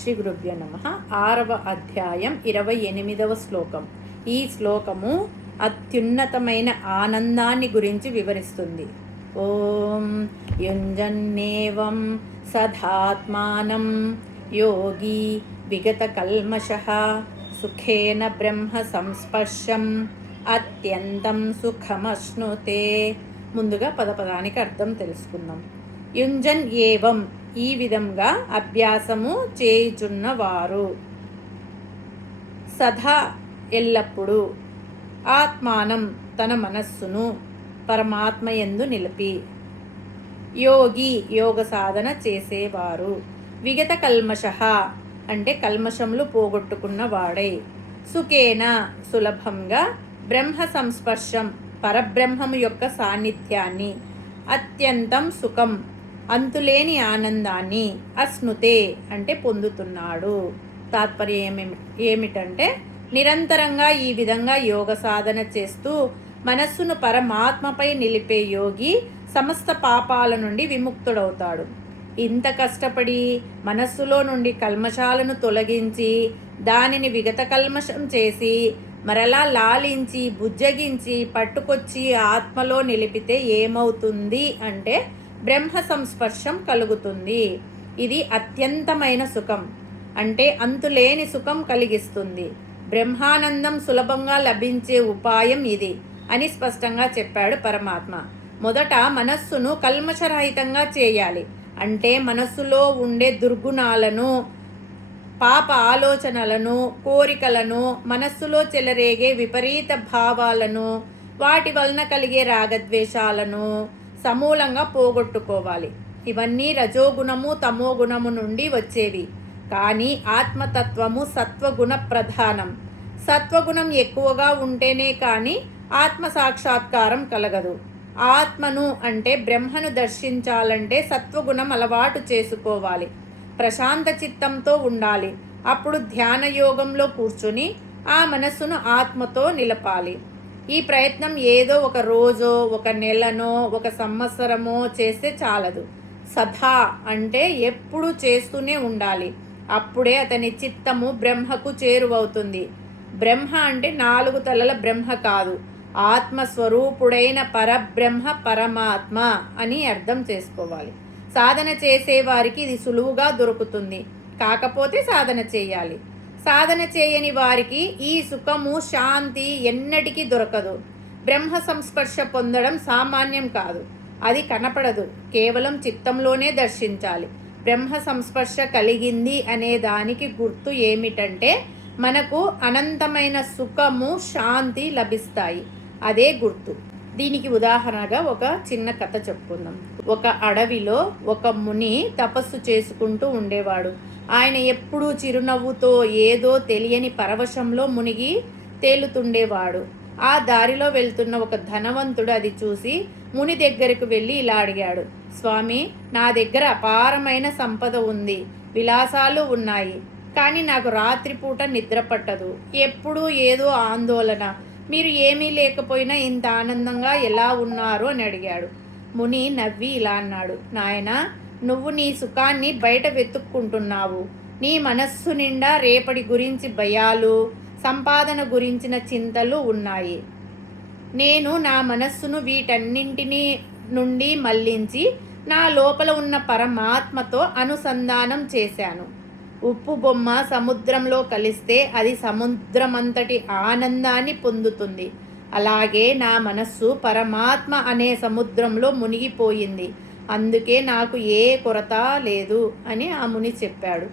శ్రీ గురుభ్యో నమః. 6వ అధ్యాయం 28వ శ్లోకం. ఈ శ్లోకము అత్యున్నతమైన ఆనందాన్ని గురించి వివరిస్తుంది. ఓం యుంజన్నేవం సదాత్మానం యోగి విగత కల్మషః సుఖేన బ్రహ్మ సంస్పర్శం అత్యంతం సుఖమశ్నుతే. ముందుగా పదపదానికి అర్థం తెలుసుకుందాం. యుంజన్ ఏవం, ఈ విధంగా అభ్యాసము చేయుచున్నవారు, సదా ఎల్లప్పుడూ, ఆత్మానం తన మనస్సును పరమాత్మయందు నిలిపి, యోగి యోగ సాధన చేసేవారు, విగత కల్మషః అంటే కల్మషములు పోగొట్టుకున్న వాడై, సుఖేన సులభంగా, బ్రహ్మ సంస్పర్శం పరబ్రహ్మము యొక్క సాన్నిధ్యాన్ని, అత్యంతం సుఖం అంతులేని ఆనందాన్ని, అశ్నుతే అంటే పొందుతున్నాడు. తాత్పర్యం ఏమిటంటే నిరంతరంగా ఈ విధంగా యోగ సాధన చేస్తూ మనస్సును పరమాత్మపై నిలిపే యోగి సమస్త పాపాల నుండి విముక్తుడవుతాడు. ఇంత కష్టపడి మనస్సులో నుండి కల్మషాలను తొలగించి దానిని విగత కల్మషం చేసి మరలా లాలించి బుజ్జగించి పట్టుకొచ్చి ఆత్మలో నిలిపితే ఏమవుతుంది అంటే బ్రహ్మ సంస్పర్శం కలుగుతుంది. ఇది అత్యంతమైన సుఖం, అంటే అంతులేని సుఖం కలిగిస్తుంది. బ్రహ్మానందం సులభంగా లభించే ఉపాయం ఇది అని స్పష్టంగా చెప్పాడు పరమాత్మ. మొదట మనస్సును కల్మషరహితంగా చేయాలి. అంటే మనస్సులో ఉండే దుర్గుణాలను, పాప ఆలోచనలను, కోరికలను, మనస్సులో చెలరేగే విపరీత భావాలను, వాటి వలన కలిగే రాగద్వేషాలను సమూలంగా పోగొట్టుకోవాలి. ఇవన్నీ రజోగుణము తమోగుణము నుండి వచ్చేవి. కానీ ఆత్మతత్వము సత్వగుణ ప్రధానం. సత్వగుణం ఎక్కువగా ఉంటేనే కానీ ఆత్మ సాక్షాత్కారం కలగదు. ఆత్మను అంటే బ్రహ్మను దర్శించాలంటే సత్వగుణం అలవాటు చేసుకోవాలి. ప్రశాంత చిత్తంతో ఉండాలి. అప్పుడు ధ్యాన యోగంలో కూర్చుని ఆ మనస్సును ఆత్మతో నిలపాలి. ఈ ప్రయత్నం ఏదో ఒక రోజో, ఒక నెలనో, ఒక సంవత్సరమో చేస్తే చాలదు. సదా అంటే ఎప్పుడు చేస్తూనే ఉండాలి. అప్పుడే అతని చిత్తము బ్రహ్మకు చేరువవుతుంది. బ్రహ్మ అంటే 4 తలల బ్రహ్మ కాదు, ఆత్మస్వరూపుడైన పరబ్రహ్మ పరమాత్మ అని అర్థం చేసుకోవాలి. సాధన చేసేవారికి ఇది సులువుగా దొరుకుతుంది. కాకపోతే సాధన చేయాలి. సాధన చేయని వారికి ఈ సుఖము, శాంతి ఎన్నటికీ దొరకదు. బ్రహ్మ సంస్పర్శ పొందడం సామాన్యం కాదు. అది కనపడదు, కేవలం చిత్తంలోనే దర్శించాలి. బ్రహ్మ సంస్పర్శ కలిగింది అనే దానికి గుర్తు ఏమిటంటే మనకు అనంతమైన సుఖము, శాంతి లభిస్తాయి. అదే గుర్తు. దీనికి ఉదాహరణగా ఒక చిన్న కథ చెప్పుకుందాం. ఒక అడవిలో ఒక ముని తపస్సు చేసుకుంటూ ఉండేవాడు. ఆయన ఎప్పుడూ చిరునవ్వుతో ఏదో తెలియని పరవశంలో మునిగి తేలుతుండేవాడు. ఆ దారిలో వెళ్తున్న ఒక ధనవంతుడు అది చూసి ముని దగ్గరకు వెళ్ళి ఇలా అడిగాడు, స్వామి, నా దగ్గర అపారమైన సంపద ఉంది, విలాసాలు ఉన్నాయి, కానీ నాకు రాత్రిపూట నిద్ర పట్టదు, ఎప్పుడూ ఏదో ఆందోళన, మీరు ఏమీ లేకపోయినా ఇంత ఆనందంగా ఎలా ఉన్నారు అని అడిగాడు. ముని నవ్వి ఇలా అన్నాడు, నాయనా, నువ్వు నీ సుఖాన్ని బయట వెతుక్కుంటున్నావు. నీ మనస్సు నిండా రేపటి గురించి భయాలు, సంపాదన గురించిన చింతలు ఉన్నాయి. నేను నా మనస్సును వీటన్నింటినీ నుండి మళ్లించి నా లోపల ఉన్న పరమాత్మతో అనుసంధానం చేశాను. ఉప్పు బొమ్మ సముద్రంలో కలిస్తే అది సముద్రమంతటి ఆనందాన్ని పొందుతుంది. అలాగే నా మనస్సు పరమాత్మ అనే సముద్రంలో మునిగిపోయింది. అందుకే నాకు ఏ కొరత లేదు అని ఆ ముని చెప్పాడు.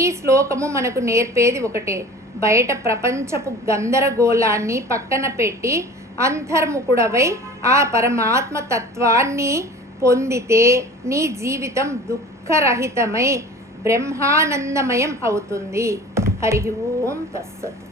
ఈ శ్లోకము మనకు నేర్పేది ఒకటే. బయట ప్రపంచపు గందరగోళాన్ని పక్కన పెట్టి అంతర్ముఖుడవై ఆ పరమాత్మ తత్వాన్ని పొందితే నీ జీవితం దుఃఖరహితమై బ్రహ్మానందమయం అవుతుంది. హరి ఓం తస్సత్.